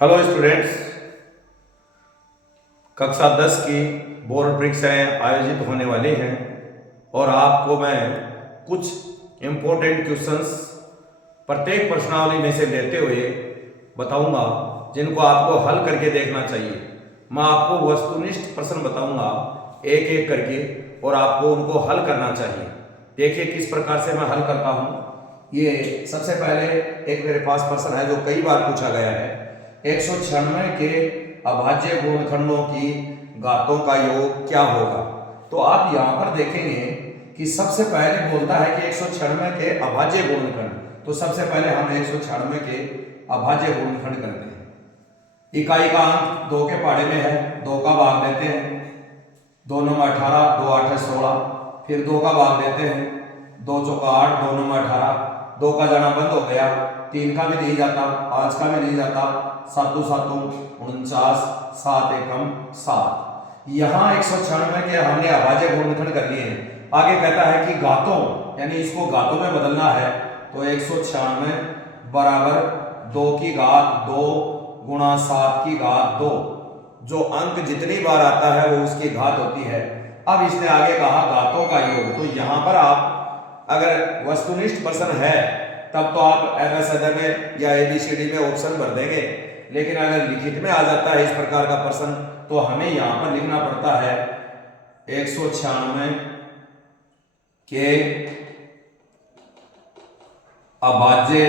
Hello students, कक्षा 10 की board परीक्षाएं आयोजित होने वाली हैं और आपको मैं कुछ इम्पोर्टेंट क्वेश्चंस प्रत्येक प्रश्नावली में से लेते हुए बताऊंगा जिनको आपको हल करके देखना चाहिए। मैं आपको वस्तुनिष्ठ प्रश्न बताऊंगा एक एक करके और आपको उनको हल करना चाहिए। देखिए किस प्रकार से मैं हल करता हूँ। ये सबसे पहले एक मेरे पास प्रश्न है जो कई बार पूछा गया है। 196 के अभाज्य गुणनखंडों की घातों का योग क्या होगा। तो आप यहाँ पर देखेंगे कि सबसे पहले बोलता है कि 196 के अभाज्य गुणनखंड। तो सबसे पहले हम 196 के अभाज्य गुणनखंड करते हैं। इकाई का अंक 2 के पहाड़े में है, 2 का भाग देते हैं, 2 9 18, 2 8 16, फिर 2 का भाग देते हैं, 2 चौका 8, 2 9 18, 2 का जाना बंद हो गया, 3 का भी नहीं जाता, 5 का भी नहीं जाता, 7 7 49, 7 एकम 7। यहाँ 196 के हमने अभाज्य गुणनखंड कर लिए हैं। आगे कहता है कि घातों यानी इसको घातों में बदलना है। तो 196 बराबर 2 की घात 2 गुणा 7 की घात 2। जो अंक जितनी बार आता है वो उसकी घात होती है। अब इसने आगे कहा घातों का योग। तो यहां पर आप अगर वस्तुनिष्ठ प्रश्न है तब तो आप एमएस में या एबीसीडी में ऑप्शन भर देंगे, लेकिन अगर लिखित में आ जाता है इस प्रकार का प्रश्न तो हमें यहां पर लिखना पड़ता है 196 के अभाज्य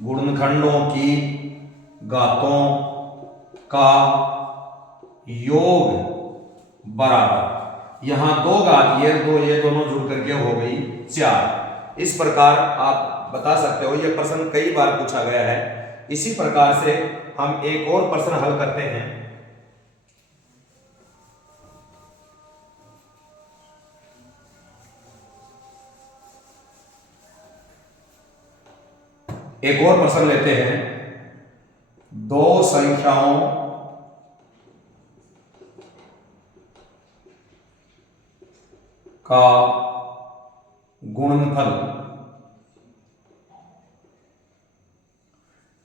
गुणनखंडों की घातों का योग बराबर, यहां 2 घात ये दोनों जुड़ करके हो गई 4। इस प्रकार आप बता सकते हो। ये प्रश्न कई बार पूछा गया है। इसी प्रकार से हम एक और प्रश्न हल करते हैं। एक और प्रश्न लेते हैं। दो संख्याओं का गुणनफल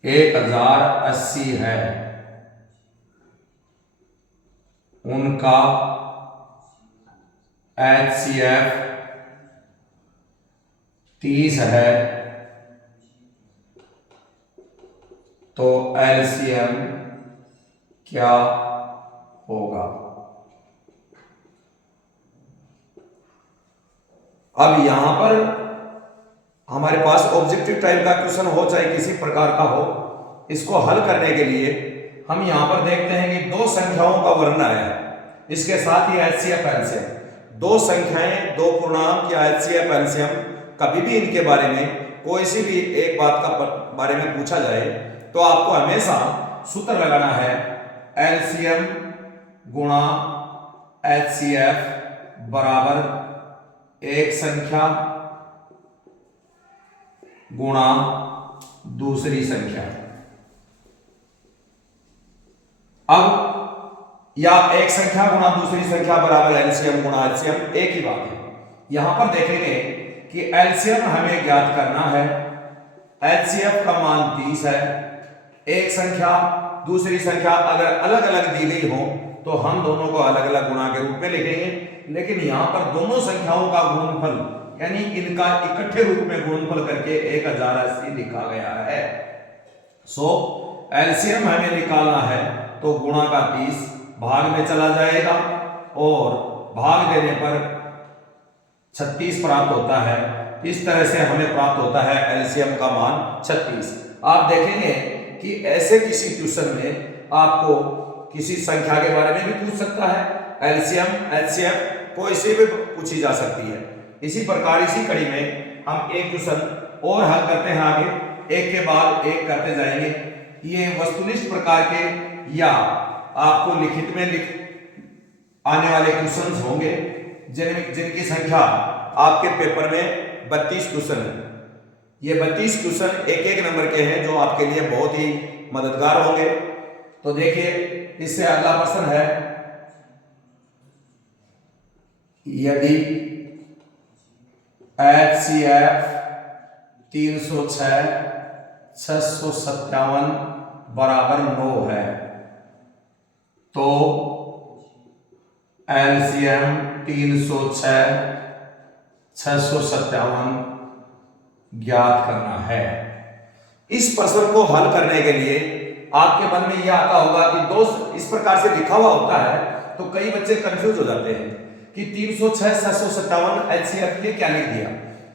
1080 है, उनका HCF 30 है, तो LCM क्या होगा। अब यहां पर हमारे पास ऑब्जेक्टिव टाइप का क्वेश्चन हो चाहे किसी प्रकार का हो, इसको हल करने के लिए हम यहां पर देखते हैं कि दो संख्याओं का वर्ण आया है, इसके साथ ही HCF LCM। दो संख्याएं, दो पूर्णांक या HCF LCM, कभी भी इनके बारे में कोई सी भी एक बात का बारे में पूछा जाए तो आपको हमेशा सूत्र लगाना है LCM गुणा HCF बराबर एक संख्या गुणा दूसरी संख्या। अब या एक संख्या गुणा दूसरी संख्या बराबर एलसीएम गुणा एचसीएम, एक ही बात है। यहां पर देखेंगे कि एलसीएम हमें ज्ञात करना है, एचसीएफ का मान 30 है। एक संख्या दूसरी संख्या अगर अलग अलग दी गई हो तो हम दोनों को अलग अलग गुणा के रूप में लिखेंगे, लेकिन यहां पर दोनों संख्याओं का गुणनफल यानी इनका इकट्ठे रूप में गुणनफल करके 1080 लिखा गया है। सो एलसीएम हमें निकालना है तो गुणा का 30 भाग में चला जाएगा और भाग देने पर 36 प्राप्त होता है। इस तरह से हमें प्राप्त होता है एलसीएम का मान 36। आप देखेंगे कि ऐसे किसी क्वेश्चन में आपको किसी संख्या के बारे में भी पूछ सकता है, एलसीएम एचसीएफ कोई से भी पूछी जा सकती है। इसी प्रकार इसी कड़ी में हम एक क्वेश्चन और हल करते हैं, आगे एक के बाद एक करते जाएंगे। ये वस्तुनिष्ठ प्रकार के या आपको लिखित में आने वाले क्वेश्चंस होंगे जिनकी संख्या आपके पेपर में 32 क्वेश्चन है। ये 32 क्वेश्चन एक एक नंबर के हैं जो आपके लिए बहुत ही मददगार होंगे। तो देखिए इससे अगला प्रश्न है, यदि HCF 306 657 बराबर 9 है। तो एलसीएम 306 657 ज्ञात करना है। इस प्रश्न को हल करने के लिए आपके मन में यह आता होगा कि दोस्त इस प्रकार से लिखा हुआ होता है तो कई बच्चे कंफ्यूज हो जाते हैं कि 306 657 एचसीएफ के क्या लिख दिया।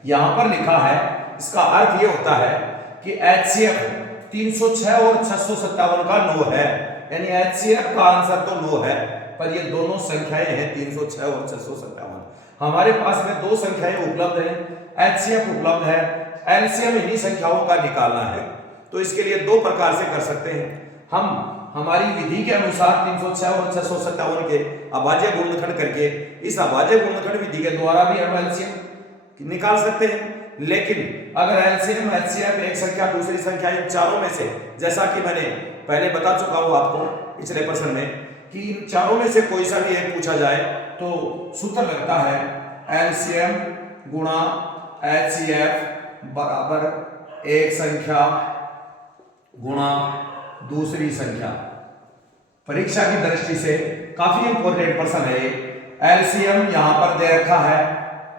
यहां पर लिखा है, इसका अर्थ यह होता है कि एचसीएफ 306 और 657 का 9 है, यानी एचसीएफ का आंसर तो 9 है, पर ये दोनों संख्याएं हैं 306 और 657। हमारे पास में दो संख्याएं उपलब्ध हैं, एचसीएफ उपलब्ध है, एलसीएम इन्हीं संख्याओं का निकालना है। तो इसके लिए दो प्रकार से कर सकते हैं। हम हमारी विधि के अनुसार 306 और 657 के अभाज्य गुणनखंड करके इस अभाज्य गुणनखंड विधि के द्वारा भी हम एलसीएम निकाल सकते हैं। लेकिन अगर एलसीएम एचसीएफ एक संख्या दूसरी संख्या इन चारों में से, जैसा कि मैंने पहले बता चुका हूं आपको पिछले प्रश्न में कि इन चारों में से कोई सा भी एक पूछा जाए तो सूत्र लगता है एलसीएम गुणा एचसीएफ बराबर एक संख्या गुणा दूसरी संख्या। परीक्षा की दृष्टि से काफी इंपॉर्टेंट प्रश्न है ये। एलसीएम यहां पर दे रखा है,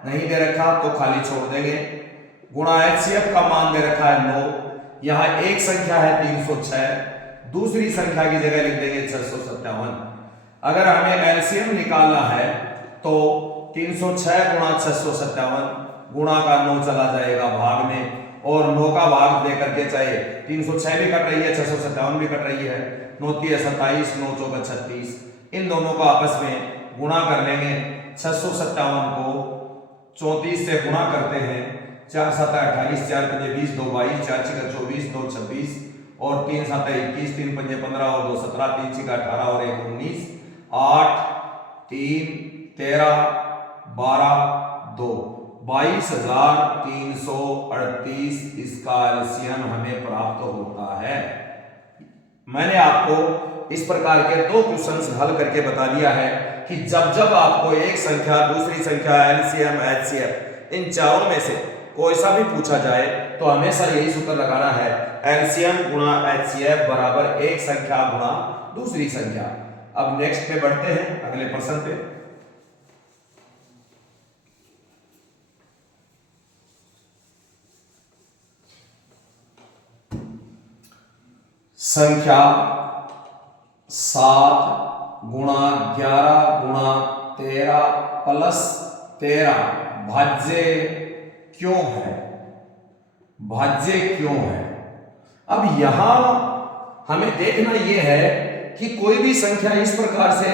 नहीं दे रखा तो खाली छोड़ देंगे। गुणा एचसीएफ का मान दे रखा है 9, यहां एक संख्या है 306, दूसरी संख्या की जगह लिख देंगे 657। अगर हमें एलसीएम निकालना है तो 306 गुणा 657 गुणा का 9 चला जाएगा भाग में, और 9 का भाग दे करके चाहे 306 भी कट रही है 657 भी कट रही है, 9 3 27 9 4 36, इन दोनों को आपस में गुणा कर लेंगे। 657 को 34 से गुणा करते हैं, 4 7 28 4 5 20 2 22 4 6 24 2 26 और 3 7 21 3 5 15 और 2 17 3 6 18 और 1 19 8 3 13 12 2 22,338 इसका एलसीएम हमें प्राप्त होता है। मैंने आपको इस प्रकार के दो क्वेश्चंस हल करके बता दिया है कि जब जब आपको एक संख्या दूसरी संख्या एलसीएम एचसीएफ इन चारों में से कोई सा भी पूछा जाए तो हमेशा यही सूत्र लगाना है, एलसीएम गुणा एचसीएफ बराबर एक संख्या गुणा दूसरी संख्या। अब नेक्स्ट पे बढ़ते हैं, अगले प्रश्न पे। संख्या 7 गुणा 11 गुणा 13 प्लस 13 भाज्य क्यों है? भाज्य क्यों है? अब यहां हमें देखना यह है कि कोई भी संख्या इस प्रकार से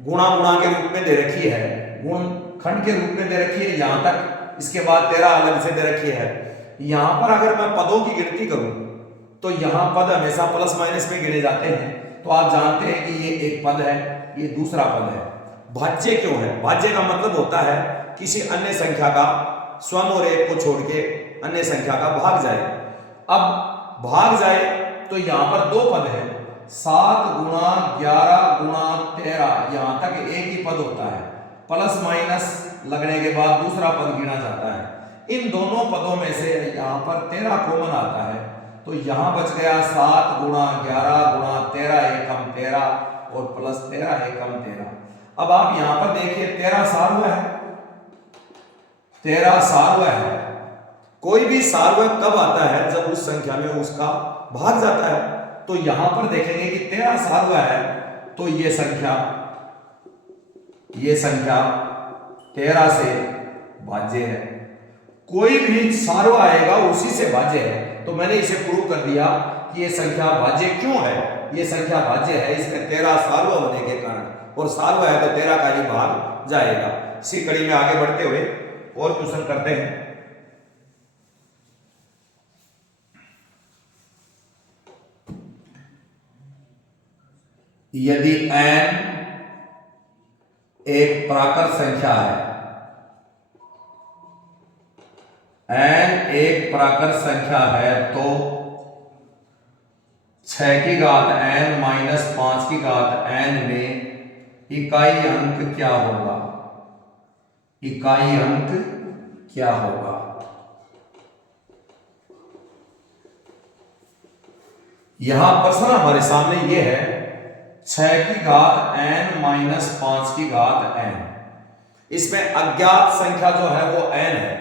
गुणा गुणा के रूप में दे रखी है, गुणनखंड के रूप में दे रखी है, यहां तक इसके बाद 13 अलग से दे रखी है। यहां पर अगर मैं पदों की गिनती करूं तो यहां पद हमेशा प्लस माइनस में गिने जाते हैं, तो आप जानते हैं कि ये एक पद है, ये दूसरा पद है। भाज्य क्यों है? भाज्य का मतलब होता है किसी अन्य संख्या का स्वयं और एक को छोड़ के अन्य संख्या का भाग जाए। अब भाग जाए तो यहां पर दो पद है, 7 गुणा 11 गुणा 13, यहां तक एक ही पद होता है, प्लस माइनस लगने के बाद दूसरा पद गिना जाता है। इन दोनों पदों में से यहां पर 13 कॉमन आता है, तो यहां बच गया 7 गुणा 11 गुणा 13 एकम 13 और प्लस 13 एकम 13। अब आप यहां पर देखिए 13 सार्वय है, 13 सार्वय है। कोई भी सार्वय कब आता है? जब उस संख्या में उसका भाग जाता है। तो यहां पर देखेंगे कि 13 सार्वय है, तो ये संख्या 13 से भाज्य है। कोई भी सार्वय आएगा उसी से भाज्य है, तो मैंने इसे प्रूव कर दिया कि ये संख्या भाज्य क्यों है। ये संख्या भाज्य है इसमें 13 सार्वय होने के कारण, और सार्वय है तो 13 का ही भाग जाएगा। इसी कड़ी में आगे बढ़ते हुए और क्वेश्चन करते हैं। यदि n एक प्राकृत संख्या है, n एक प्राकृत संख्या है, तो 6 की घात n माइनस 5 की घात n में इकाई अंक क्या होगा? इकाई अंक क्या होगा? यहां प्रश्न हमारे सामने ये है 6 की घात n माइनस 5 की घात n। इसमें अज्ञात संख्या जो है वो n है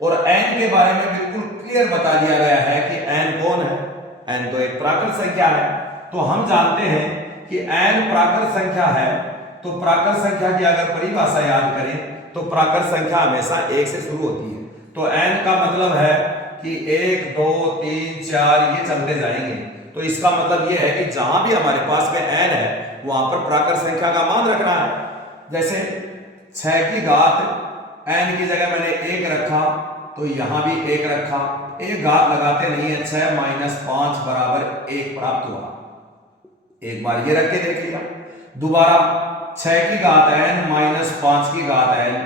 और n के बारे में बिल्कुल क्लियर बता दिया गया है कि n कौन है। n तो एक प्राकृत संख्या है। तो हम जानते हैं कि n प्राकृत संख्या है, तो प्राकृत संख्या की अगर परिभाषा याद करें तो प्राकृत संख्या हमेशा 1 से शुरू होती है। तो n का मतलब है कि 1 2 3 4 ये चलते जाएंगे। तो इसका मतलब ये है कि जहां भी हमारे पास में n है वहां पर प्राकृत संख्या का मान रखना है। जैसे 6 की घात n की जगह मैंने 1 रखा तो यहां भी 1 रखा, एक घात लगाते नहीं है, 6 माइनस 5 बराबर 1 प्राप्त हुआ। एक बार ये रख के देख लिया। दोबारा 6 की घात n माइनस 5 की घात n,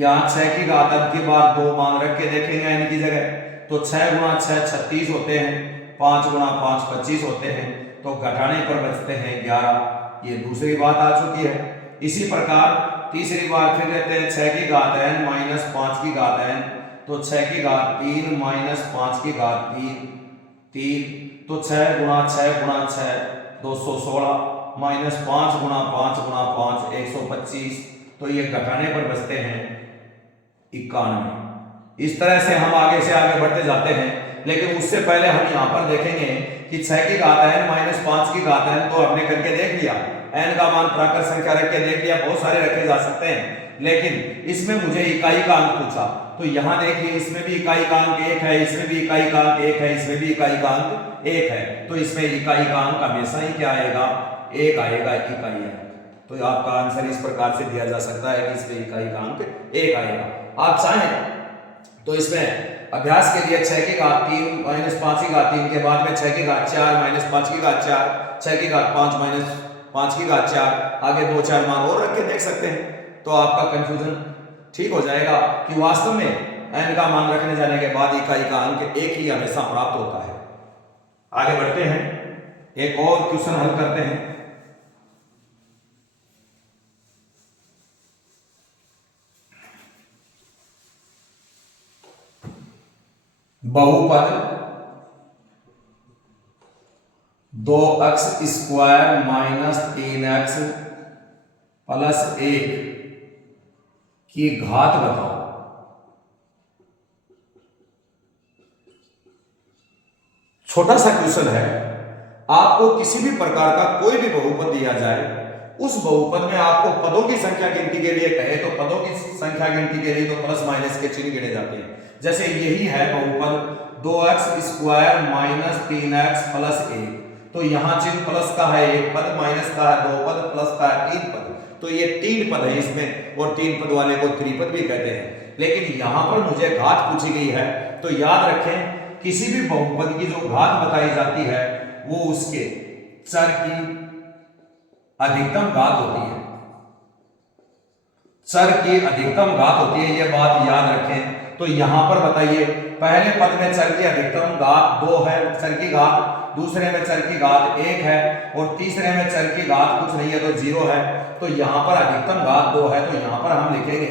यहां 6 की घात n के बाद 2 मान रख के देखेंगे n की जगह, तो 6 गुणा 6 36 होते हैं, 5 गुणा 5 25 होते हैं, तो घटाने पर बचते हैं 11। ये दूसरी बात आ चुकी है। इसी प्रकार तीसरी बार फिर लेते हैं 6 की घात n माइनस 5 की घात n, तो 6 की घात 3 माइनस 5 की घात 3, तो 6 गुणा 6 216 माइनस 5 गुणा 5 125, तो ये घटाने पर बचते हैं 91। इस तरह से हम आगे से आगे बढ़ते जाते हैं, लेकिन उससे पहले हम यहाँ पर देखेंगे कि 6 की घात n माइनस 5 की घात n तो हमने करके देख लिया, n का मान प्राकृत संख्या रख के देख लिया, बहुत सारे रखे जा सकते हैं, लेकिन इसमें मुझे इकाई का अंक पूछा। तो यहाँ देखिए इसमें भी इकाई का अंक 1 है, इसमें भी इकाई का अंक 1 है, इसमें भी इकाई का अंक 1 है, तो इसमें इकाई का अंक हमेशा ही क्या आएगा, 1 आएगा, इकाई है। तो आपका आंसर इस प्रकार से दिया जा सकता है कि इसमें इकाई का अंक 1 आएगा। आप चाहें तो इसमें अभ्यास के लिए 6 की घात 3 माइनस 5 की घात 3 के बाद में 6 की घात 4 माइनस 5 की घात 4, 6 की घात 5 माइनस 5 की घात 4, आगे 2-4 मान और रख के देख सकते हैं, तो आपका कंफ्यूजन ठीक हो जाएगा कि वास्तव में n का मान रखने जाने के बाद इकाई का अंक 1 ही हमेशा प्राप्त होता है। आगे बढ़ते हैं, एक और क्वेश्चन हल करते हैं। बहुपद 2x square minus 3x plus 1 की घात बताओ। छोटा सा क्वेश्चन है, आपको किसी भी प्रकार का कोई भी बहुपद दिया जाए, उस बहुपद में आपको पदों की संख्या गिनती के लिए कहे तो पदों की संख्या गिनती के लिए तो प्लस माइनस के चिन्ह गिने जाते हैं। जैसे यही है बहुपद 2x square minus 3x plus 1, तो यहां चिन्ह प्लस का है 1 पद, माइनस का है 2 पद, प्लस का है 3 पद, तो ये 3 पद है इसमें, और 3 पद वाले को त्रिपद भी कहते हैं। लेकिन यहां पर मुझे घात पूछी गई है, तो याद रखें किसी भी बहुपद की जो घात बताई जाती है वो उसके चर की अधिकतम घात होती है, चर की अधिकतम घात होती है, ये बात याद रखें। तो यहां पर बताइए, पहले पद में चर की अधिकतम घात 2 है, चर की घात, दूसरे में चर की घात 1 है, और तीसरे में चर की घात कुछ नहीं है तो 0 है, तो यहां पर अधिकतम घात 2 है, तो यहां पर हम लिखेंगे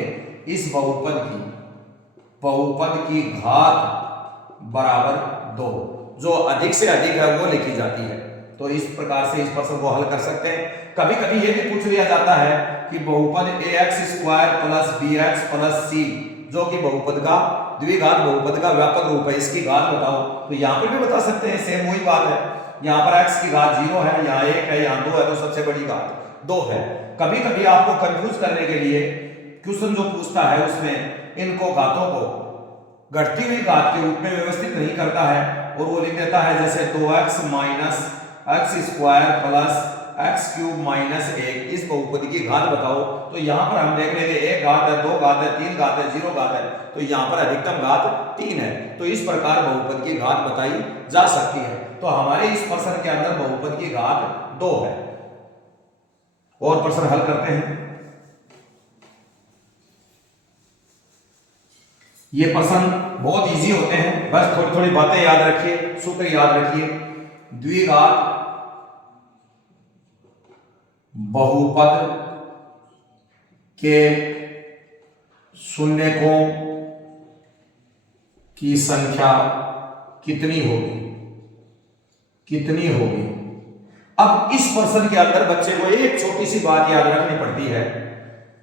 इस बहुपद की घात बराबर 2, जो अधिक से अधिक है वो लिखी जाती है। तो इस प्रकार से इस प्रश्न को हल कर सकते हैं। कभी कभी ये भी पूछ लिया जाता है कि बहुपद ax square plus bx plus c, जो कि बहुपद का द्विघात बहुपद का व्यापक रूप है, इसकी घात बताओ। तो यहाँ पर भी बता सकते हैं, सेम वही बात है। यहाँ पर x की घात 0 है, यहाँ 1 है, यहाँ 2 है, तो सबसे बड़ी घात 2 है। कभी कभी आपको कंफ्यूज करने के लिए क्वेश्चन जो पूछता है उसमें इनको घातों को घटती हुई घात के रूप में व्यवस्थित नहीं करता है, और वो लिख देता है जैसे 2x minus x square plus x cube minus 1, इस बहुपद की घात बताओ। तो यहाँ पर हम देख लेंगे 1 घात है, 2 घात है, 3 घात है, 0 घात है, तो यहाँ पर अधिकतम घात 3 है। तो इस प्रकार बहुपद की घात बताई जा सकती है। तो हमारे इस प्रश्न के अंदर बहुपद की घात 2 है। और प्रश्न हल करते हैं। ये प्रश्न बहुत इजी होते हैं, बस थोड़ी थोड़ी बातें याद रखिए, सूत्र याद रखिए। द्विघात बहुपद के शून्यकों की संख्या कितनी होगी? कितनी होगी। अब इस प्रश्न के अंदर बच्चे को एक छोटी सी बात याद रखनी पड़ती है।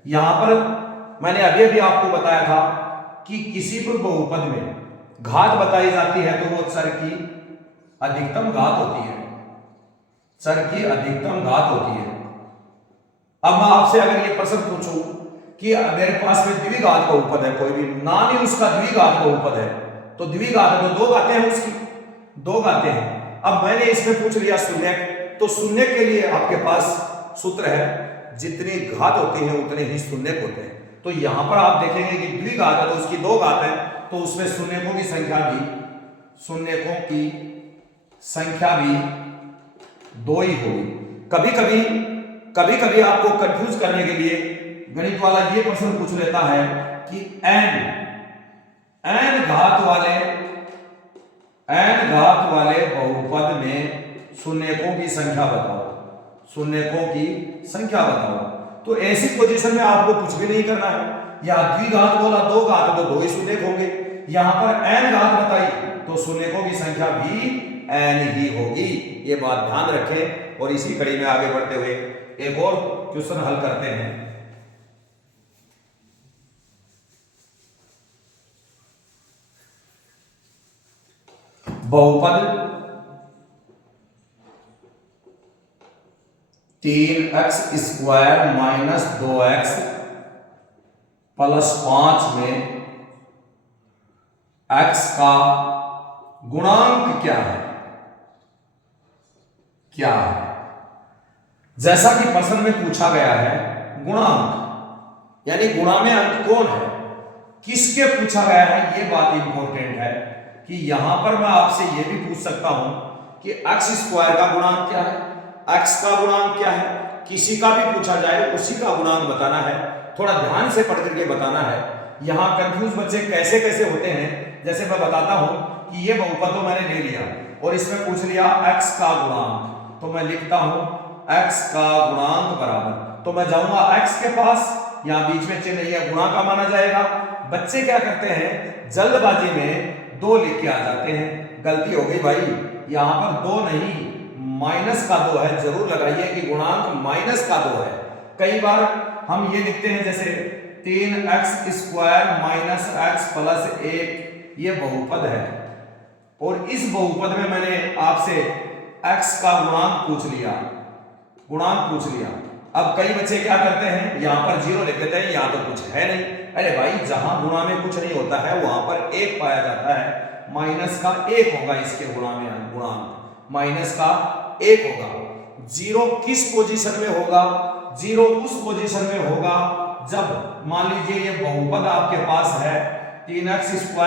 यहां पर मैंने अभी अभी आपको बताया था कि किसी भी बहुपद में घात बताई जाती है तो वो चर की अधिकतम घात होती है, चर की अधिकतम घात होती है। अब मैं आपसे अगर ये प्रश्न पूछूं कि मेरे पास में द्विघात बहुपद है, कोई भी नाम ही उसका द्विघात बहुपद है, तो द्विघात में दो घातें हैं, उसकी दो घातें हैं। अब मैंने इसमें पूछ लिया शून्य, तो शून्य के लिए आपके पास सूत्र है, जितनी घात होती है उतने ही शून्य होते हैं। तो यहां पर आप देखेंगे कि द्विघात है तो उसकी दो घात है, तो उसमें शून्यकों की संख्या भी दो ही होगी। कभी कभी आपको कंफ्यूज करने के लिए गणित वाला ये प्रश्न पूछ लेता है कि n घात वाले बहुपद में शून्यकों की संख्या बताओ, शून्यकों की संख्या बताओ। तो ऐसी पोजीशन में आपको कुछ भी नहीं करना है। यहां द्विघात बोला, दो घात तो दो ही शून्यक होंगे, यहां पर n घात बताई तो शून्यकों की संख्या भी n ही होगी। ये बात ध्यान रखें। और इसी कड़ी में आगे बढ़ते हुए एक और क्वेश्चन हल करते हैं। बहुपद 3x² माइनस 2x प्लस 5 में x का गुणांक क्या है? जैसा कि प्रश्न में पूछा गया है, गुणांक यानी गुणा में अंक कौन है, किसके पूछा गया है, यह बात इंपॉर्टेंट है कि यहां पर मैं आपसे यह भी पूछ सकता हूं कि x² का गुणांक क्या है, x का गुणांक क्या है। किसी का भी पूछा जाए उसी का गुणांक बताना है, थोड़ा ध्यान से पढ़ करके बताना है। यहां कंफ्यूज बच्चे कैसे कैसे होते हैं, जैसे मैं बताता हूं कि ये बहुपद तो मैंने ले लिया और इसमें पूछ लिया x का गुणांक, तो मैं लिखता हूं x का गुणांक बराबर, तो मैं जाऊंगा x के पास, यहां बीच में चिन्ह है गुणा का माना जाएगा। बच्चे क्या करते हैं, जल्दबाजी में 2 लिख के आ जाते हैं, गलती हो गई भाई, यहां पर 2 नहीं माइनस का 2 है, जरूर लगाइए कि गुणांक माइनस का 2 है। कई बार हम ये लिखते हैं जैसे 3x² माइनस x प्लस 1, ये बहुपद है और इस बहुपद में मैंने आपसे x का गुणांक पूछ लिया। अब कई बच्चे क्या करते हैं, यहां पर 0 लिख देते हैं, यहां तो कुछ है नहीं। अरे भाई, जहां गुणा में कुछ नहीं होता है वहां पर 1 पाया जाता है, माइनस का 1 होगा, इसके गुणा में गुणांक माइनस का 1 होगा। 0 किस पोजीशन में होगा, 0 उस पोजीशन में होगा जब मान लीजिए ये बहुपद आपके पास है 3x²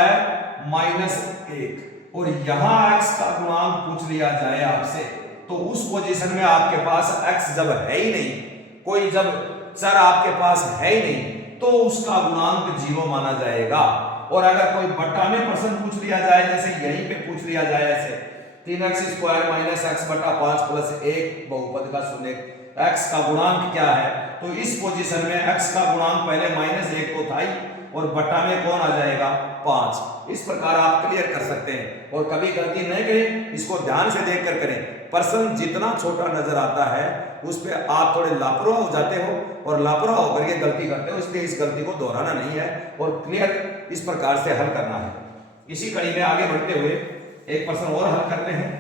माइनस 1 और यहां x का गुणांक पूछ लिया जाए आपसे, तो उस पोजीशन में आपके पास x जब है ही नहीं, कोई जब चर आपके पास है ही नहीं, तो उसका गुणांक 0 माना जाएगा। और अगर कोई बट्टा में प्रश्न पूछ लिया जाए, जैसे यहीं पे पूछ लिया जाए ऐसे 3x² माइनस x बटा 5 प्लस 1 बहुपद का शून्य x का गुणांक क्या है, तो इस पोजीशन में x का गुणांक पहले -1 तो था ही और बट्टा में कौन आ जाएगा 5। इस प्रकार आप क्लियर कर सकते हैं और कभी गलती नहीं करें, इसको ध्यान से देखकर करें। प्रश्न जितना छोटा नजर आता है उस पे आप थोड़े लापरवाह हो जाते हो और लापरवाह होकर के गलती करते हो, इसलिए इस गलती को दोहराना नहीं है और क्लियर इस प्रकार से हल करना है। इसी कड़ी में आगे बढ़ते हुए एक प्रश्न और हल करते हैं।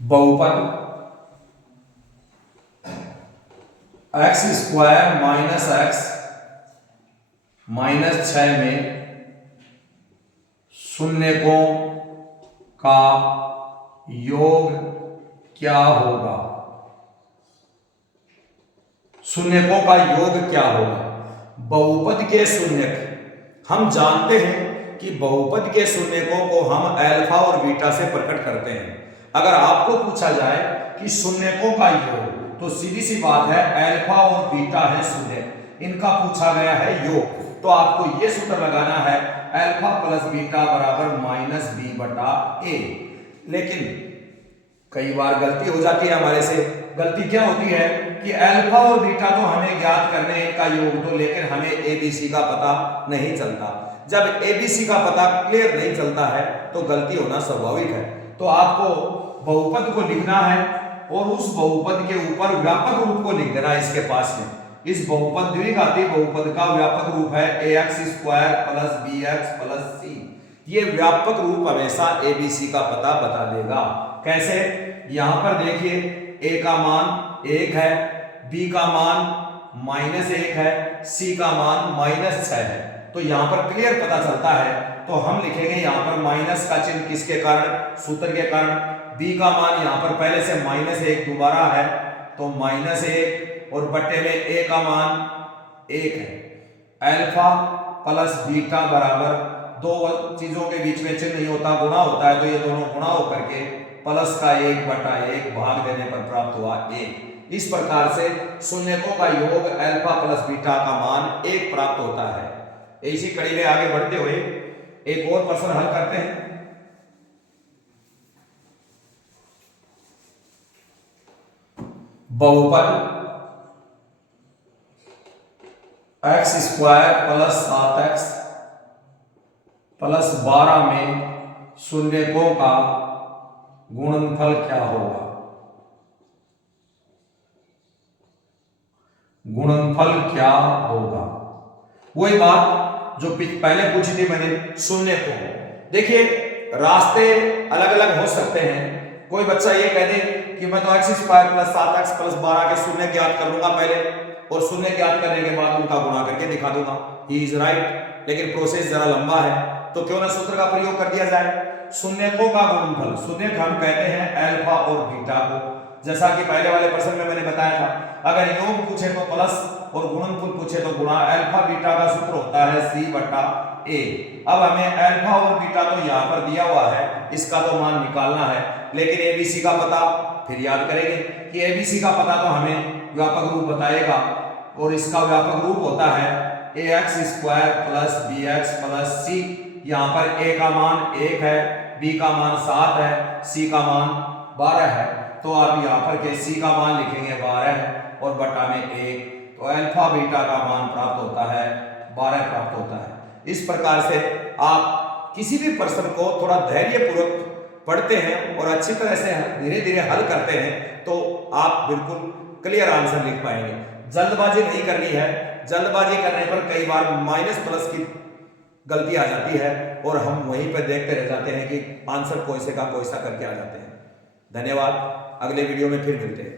बहुपद x² माइनस x माइनस 6 में शून्यकों का योग क्या होगा, शून्यकों का योग क्या होगा। बहुपद के शून्यक हम जानते हैं कि बहुपद के शून्यकों को हम अल्फा और बीटा से प्रकट करते हैं। अगर आपको पूछा जाए कि शून्यकों का योग, तो सीधी सी बात है अल्फा और बीटा है शून्यक, इनका पूछा गया है योग, तो आपको यह सूत्र लगाना है अल्फा प्लस बीटा बराबर -b बटा a। लेकिन कई बार गलती हो जाती है हमारे से। गलती क्या होती है कि अल्फा और बीटा तो हमें ज्ञात करने हैं इनका योग तो, लेकिन हमें एबीसी का पता नहीं चलता। जब एबीसी का पता क्लियर नहीं चलता है तो गलती होना स्वाभाविक है। तो आपको बहुपद को लिखना है और उस बहुपद के ऊपर व्यापक रूप को लिख देना इसके पास में। इस बहुपद द्विघाती बहुपद का व्यापक रूप है ax square plus bx plus c। ये व्यापक रूप हमेशा एबीसी का पता बता देगा। कैसे? यहां पर देखिए a का मान 1 है, b का मान -1 है, c का मान -6 है। तो यहां पर क्लियर पता चलता है। तो हम लिखेंगे यहां पर माइनस का चिन्ह किसके कारण? सूत्र के कारण। b का मान यहां पर पहले से -1 दोबारा है तो -1 और बट्टे में a का मान 1 है। अल्फा प्लस बीटा बराबर, दो चीजों के बीच में चिन्ह नहीं होता, गुणा होता है, तो ये दोनों गुणा होकर के प्लस का 1/1 भाग देने पर प्राप्त हुआ 1। इस प्रकार से शून्यकों का योग अल्फा प्लस बीटा का मान 1 प्राप्त होता है। इसी कड़ी में आगे बढ़ते हुए एक और प्रश्न हल करते हैं। बहुपद x square plus 7x plus 12 में शून्यकों का गुणनफल क्या होगा? गुणनफल क्या होगा? वही बात जो पहले पूछी थी मैंने, शून्यकों। देखिए रास्ते अलग अलग हो सकते हैं। कोई बच्चा ये कह दे कि मैं तो x square plus 7x plus 12 के शून्य ज्ञात कर लूंगा पहले, और शून्य ज्ञात करने के बाद उनका गुणा करके दिखा दूंगा। ही इज राइट, लेकिन प्रोसेस जरा लंबा है, तो क्यों ना सूत्र का प्रयोग कर दिया जाए। शून्यकों का गुणनफल, शून्यक हम कहते हैं अल्फा और बीटा को। जैसा कि पहले वाले प्रश्न में मैंने बताया था, अगर योग पूछे तो प्लस और गुणनफल पूछे तो गुणा। अल्फा बीटा का सूत्र होता है c/a। अब हमें अल्फा और बीटा तो यहाँ पर दिया हुआ है, इसका तो मान निकालना है, लेकिन एबीसी का पता फिर याद करेंगे कि एबीसी का पता तो हमें व्यापक रूप बताएगा, और इसका व्यापक रूप होता है ax square plus bx plus c। यहाँ पर a का मान 1 है, b का मान 7 है, c का मान 12 है। तो आप यहाँ पर के c का मान लिखेंगे 12 और बटा में 1, तो अल्फा बीटा का मान प्राप्त होता है 12 प्राप्त होता है। इस प्रकार से आप किसी भी प्रश्न को थोड़ा धैर्यपूर्वक पढ़ते हैं और अच्छी तरह से धीरे धीरे हल करते हैं तो आप बिल्कुल क्लियर आंसर लिख पाएंगे। जल्दबाजी नहीं करनी है, जल्दबाजी करने पर कई बार माइनस प्लस की गलती आ जाती है और हम वहीं पर देखते रह जाते हैं कि आंसर कोई से का कोई सा करके आ जाते हैं। धन्यवाद, अगले वीडियो में फिर मिलते हैं।